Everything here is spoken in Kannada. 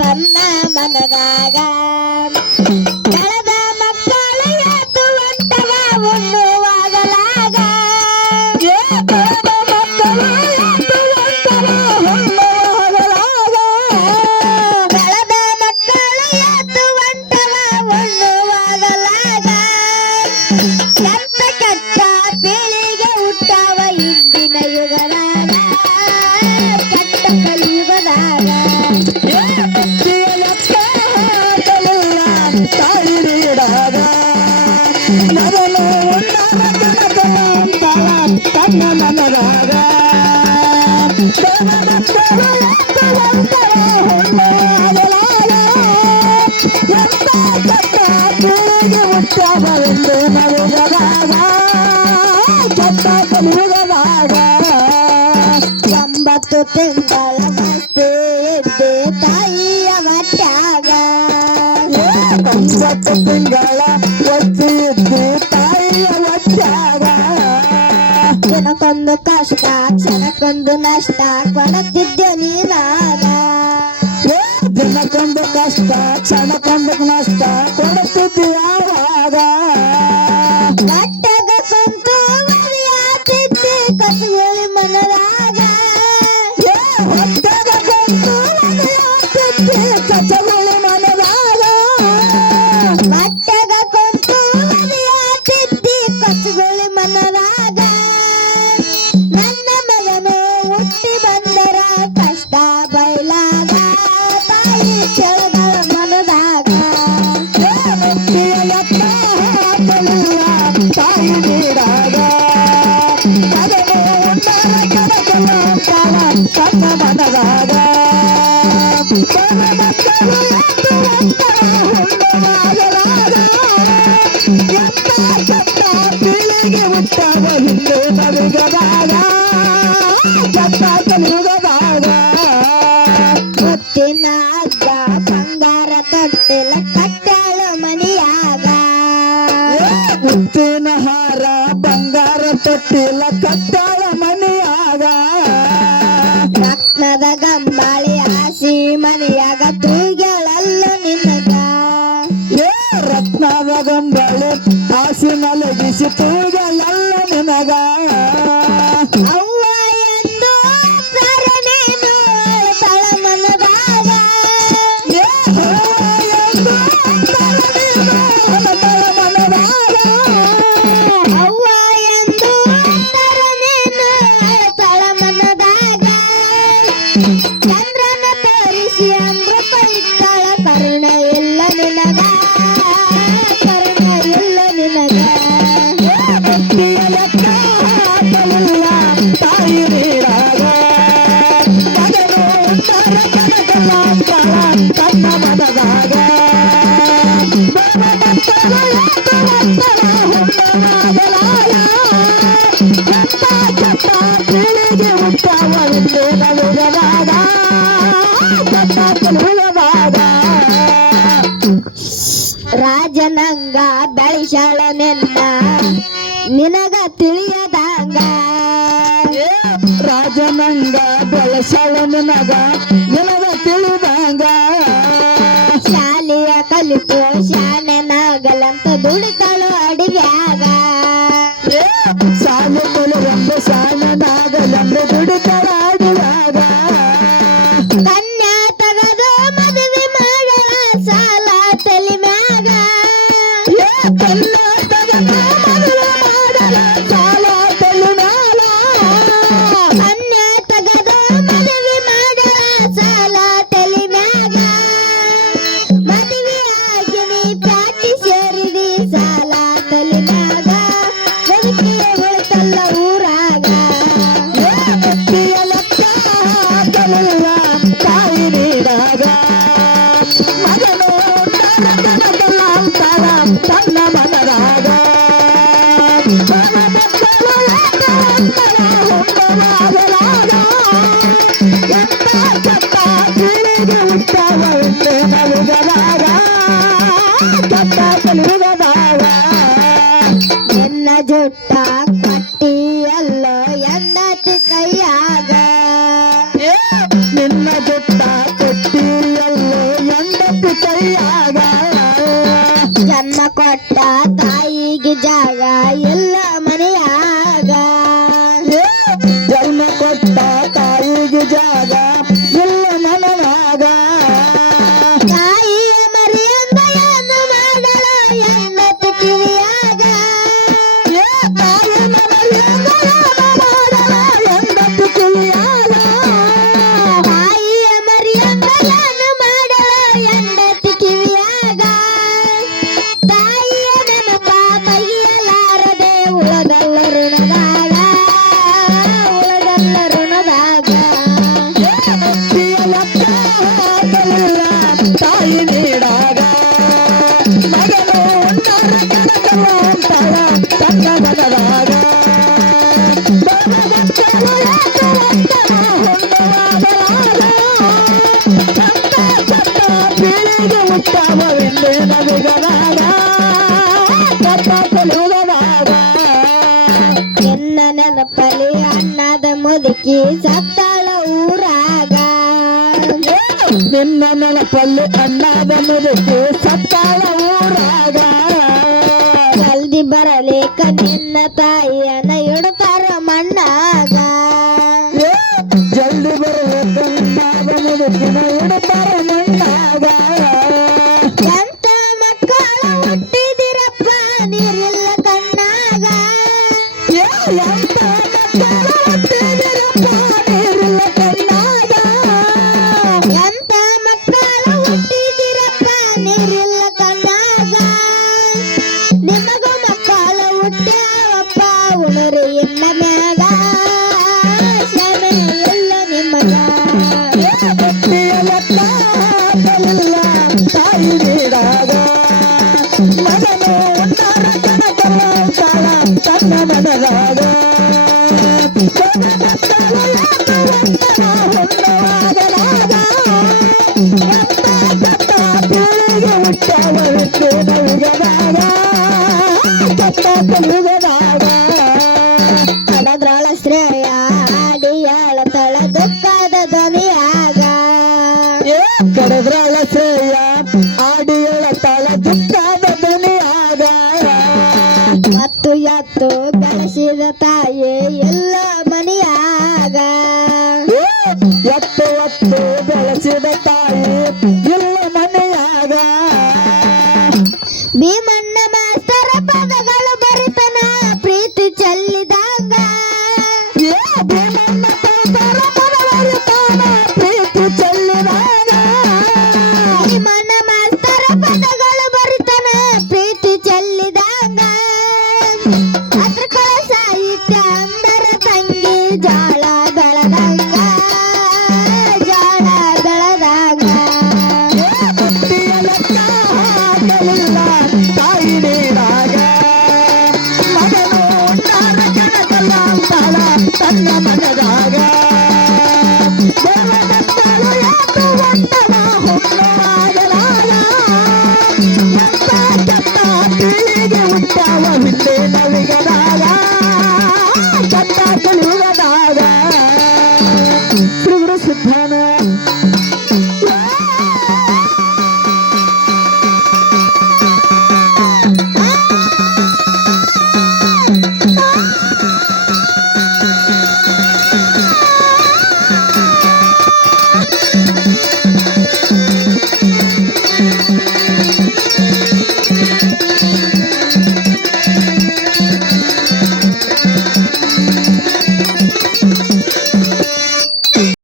ತನ್ನ ಮನದಾಗ ಬೆಳೆದ ಮಕ್ಕಳು ಎದ್ದು ಹೊಂಟವ ಉಣ್ಣುವಾಗಲಾಗ ಬೆಳೆದ ಮಕ್ಕಳು ಎದ್ದು ಹೊಂಟವ ಉಣ್ಣುವಾಗಲಾಗ ಕೆಟ್ಟ ಕೆಟ್ಟ ಪೀಳಿಗೆ ಹುಟ್ಟವ ಇಂದಿನ ಯುಗದಾಗ ಕೆಟ್ಟ ಕಲಿಯುಗದಾಗ ತನ್ನ ಮನದಾಗ ಹುಟ್ಟಬಂದು ನಗುಗದಾಗ ಕೆಟ್ಟ ಕಲಿಯುಗದಾಗ 9 ತಿಂಗಳ ಮಸ್ತಿ ಇದ್ದೆ ತಾಯಿಯ ಹೊಟ್ಯಾಗ 9 ತಿಂಗಳ ಒತ್ತಿ ಇದ್ದೆ ತಾಯಿಯ ಹೊಟ್ಯಾಗ ದಿನಕ್ಕೊಂದು ಕಷ್ಟ ಕ್ಷಣಕ್ಕೊಂದು ನಷ್ಟ ಕೊಡುತ್ತಿದ್ದೆ ನೀನಾಗ ದಿನಕ್ಕೊಂದು ಕಷ್ಟ ಕ್ಷಣಕ್ಕೊಂದು ನಷ್ಟ ಕೊಡುತ್ತಿದ್ದೆ ಯಾವಾಗ ಹೊಟ್ಟೆಗ ಕುಂತು ಮರಿಯಾತಿದ್ದೆ ಕಸುಗುಳಿ ಮನದಾಗ ಹೊಟ್ಟೆಗ ಕುಂತು ಮರಿಯಾತಿದ್ದೆ ಕಸುಗುಳಿ ಮನದಾಗ ಹೊಟ್ಟೆಗ ಕುಂತು ಮರಿಯಾತಿದ್ದೆ ಕಸುಗುಳಿ ಮನದಾಗ ನನ್ನ ಮಗನು ಹುಟ್ಟಿ ಬಂದರ ಕಷ್ಟ ಬಯಲಾಗ ತಾಯಿ ಕೆಳಗಳ ಮನದಾಗ ತಾಯಿ ನೀಡಾಗ ತನ್ನ ಮನದಾಗ ಪೀಳಿಗೆ ಹುಟ್ಟವ ಹಿಂದೆ ನವಿಗದಾಗ ಕೆಟ್ಟ ಕಲಿಯುಗದಾಗ ಮುತ್ತಿನ ಅಜ್ಜ ಬಂಗಾರ ತೊಟ್ಟಿಲ ಕಟ್ಟಾಳ ಮನಿಯಾಗ ಮುತ್ತಿನ ಹಾರ ಬಂಗಾರ ತೊಟ್ಟಿಲ ಕಟ್ಟಾಳ ಮನೆಯಾಗ ರತ್ನದ ಗಂಬಾಳಿ ಆಸಿ ಮನೆಯಾಗ ತೂಗಳಲ್ಲ ನಿನಗ ರತ್ನದ ಗಂಬಳಿ ಆಸಿ ಮಲಗಿಸಿ ತೂಗಲ್ಲ ನಿನಗ ಅವ್ವ ಎಂದು ಸರಣೇನು ತಳ ಮನದಾಗ ಅವ್ವ ಎಂದು ಸರಣೇನು ತಳ ಮನದಾಗ ಚಂದ್ರನ ತೋರಿಸಿ ಅಮೃತ ಇಟ್ಟಳ ಕರುಣೆ ಇಲ್ಲ ನಿನಗ ಕರುಣೆ ಇಲ್ಲ ನಿನಗ ತಾಯಿ ನೀರಾಗ ಮಗನು ತನ್ನ ಮನದಾಗ ಪೀಳಿಗೆ ಹುಟ್ಟವ ಹಿಂದೆ ನಗುಗದಾಗ ಕೆಟ್ಟ ಕಲಿಯುಗದಾಗ ರಾಜನಂಗ ಬೆಳೆಸಾಳ ನಿನ್ನ ನಿನಗ ತಿಳಿಯದಂಗ ರಾಜನಂಗ ಬೆಳೆಸಳ ನಿನಗ ನಿನಗ ತಿಳಿದಂಗ ಶಾಲೆಯ ಕಲಿತು ಶಾಣೆನಾಗಲಂತ ದುಡಿತಾಳು ಅಡಿವ್ಯಾಗ ಸಾಲು ಕೊಲರಂಬ ಸಾಲನಾಗಲಂಬ ದುಡಿತಳ ಅಡಿವಾಗ ಕನ್ಯಾ ತಗದು ಮದುವೆ ಮಾಡಳ ಸಾಲ ತಲೆ ಮ್ಯಾಗ ಕರ್ನಾಟಕದ ಮದುವೆ ಮಾಡಲ ಸಾಲ ತಲೆ ಮ್ಯಾಲ ಕನ್ಯಾ ತಗದು ಮದುವೆ ಮಾಡಳ ಸಾಲ ತಲೆ ಮ್ಯಾಗ ಮದುವೆ ಆಗಿ ನೀ ಪ್ಯಾಟಿ ಸೇರಿದಿ ಸಾಲ ತಲೆ ಮ್ಯಾಗ ಬದುಕಿಯ ಉಳಿತಲ್ಲ ಊರಾಗ ತಾಯಿ ನೀಡಾಗ ಮಗನು ತನ್ನ ಮನದಾಗ ಪೀಳಿಗೆ ಹುಟ್ಟವ ಹಿಂದೆ ನಗುಗದಾಗ ಕೆಟ್ಟ ಕಲಿಯುಗದಾಗ ನಿನ್ನ ಜುಟ್ಟ ಕಟ್ಟಿಯಲ್ಲ ಎಂದತಿ ಕೈಯಾಗ ನಿನ್ನ ಜುಟ್ಟ ಕೊಟ್ಟಿಯಲ್ಲೋ ಜನ್ಮ ಕೊಟ್ಟ ತಾಯಿಗೆ ಜಾಗ ಎಲ್ಲ ಮನೆಯಾಗ ಜನ್ಮ ಕೊಟ್ಟ ತಾಯಿಗೆ ಜಾಗ ಇಲ್ಲ ಮನನಾಗ ತಾಯಿಯ ಮರಿಯಂದ ಏನು ಮಾಡಲು ಹೆಂಡತಿ ಕಿವಿಯಾಗ ತಾಯಿ ಮನೆಯಿಂದ ಎಂಬತ್ತು ಕಿವಿಯಾಗ ತಾಯಿಯ ಮರಿಯಂದ ಏನು ಮಾಡಲು ಹೆಂಡತಿ ಕಿವಿಯಾಗ ತಾಯಿಯ ನೆನಪ ತೆಗಿಯಲಾರದೆ ಉಳದಲ್ಲ ಋಣದಾಗ ತಾಯಿ ನೀಡಾಗ ಮಗನು ಉಂಡಾರ ಕನಕವ ಅಂತಾಳ ತನ್ನ ಮನದಾಗ ಪೀಳಿಗೆ ಉತ್ತಮವೆಂದೇ ನವಿಗನಾಗ ಕಲಿಯುವುದಾಗ ಎನ್ನ ನೆನಪಲಿ ಅಣ್ಣದ ಮುದುಕಿ ಸತ್ತಾಳ ಊರಾಗ ನಿನ್ನ ನೆನಪಲ್ಲಿ ಅಣ್ಣದ ಮುದುಕಿ ಸತ್ತಾಳ ಊರಾಗ ಜಲ್ದಿ ಬರಲೇಕ ನಿನ್ನ ತಾಯಿಯನ್ನ ಇಡ್ತಾರ ಮಣ್ಣಾಗ ಜಲ್ದಿ ಬರಬೇಕು ಅಣ್ಣದ ಮುದುಕಿನ ಇಡ್ತಾರ ಮಣ್ಣಾಗ ಎಂತ ಮಕ್ಕಳ ಹುಟ್ಟಿದಿರಪ್ಪ ನೀರಿಲ್ಲ ಕಣ್ಣಾಗ ಎಂತ ಮಕ್ಕಳ ನೀರಿಲ್ಲ ಕಣ್ಣಾಗ ಎಂತ ಮಕ್ಕಳ ಹುಟ್ಟಿದಿರಪ್ಪ ನೀರಿಲ್ಲ ಕಣ್ಣಾಗ ನಿಮಗ ಮಕ್ಕಳ ಹುಟ್ಟ್ಯಾವಪ್ಪ ಉಣರಿ ಇನ್ನ ಮ್ಯಾಗ ಶ್ರಮೆ ಇಲ್ಲ ನಿಮಗ ತಾಯಿ ನೀಡಾಗ ಮಗನು ಉಂಡಾರ ಕನಕವ ಅಂತಾಳ ತನ್ನ ಮನದಾಗ ಪೀಳಿಗೆ ಹುಟ್ಟವರಿದ್ದೆ ನವಿಗದಾಗ ಕಲಿಯುಗದಾಗ ಕಡದ್ರೊಳ ಶ್ರೇಯ ಆಡಿ ಹೇಳತಳ ದುಃಖದ ಧ್ವನಿಯಾಗ ಕಡದ್ರಳ ಶ್ರೇಯ ಆಡಿ ಹೇಳತಾಳ ದುಃಖದ ಧ್ವನಿಯಾಗ ಮತ್ತು ಎತ್ತು ಬೆಳೆಸಿದ ತಾಯಿ ಎಲ್ಲ ಮನೆಯಾಗ ಎತ್ತು ಒತ್ತು ಬೆಳೆಸಿದ ತಾಯಿ ಇಲ್ಲ ಮನೆಯಾಗ ಭೀಮಣ್ಣ ಮಾಸ್ತರ ಪದಗಳು ಬರಿತನ ಪ್ರೀತಿ ಚೆಲ್ಲಿದಾಗ ಭೀಮಣ್ಣ ಪದಗಳ ಪದಗಳು ತಾನ ಪ್ರೀತಿ ಚೆಲ್ಲಿದಾಗ ಭೀಮಣ್ಣ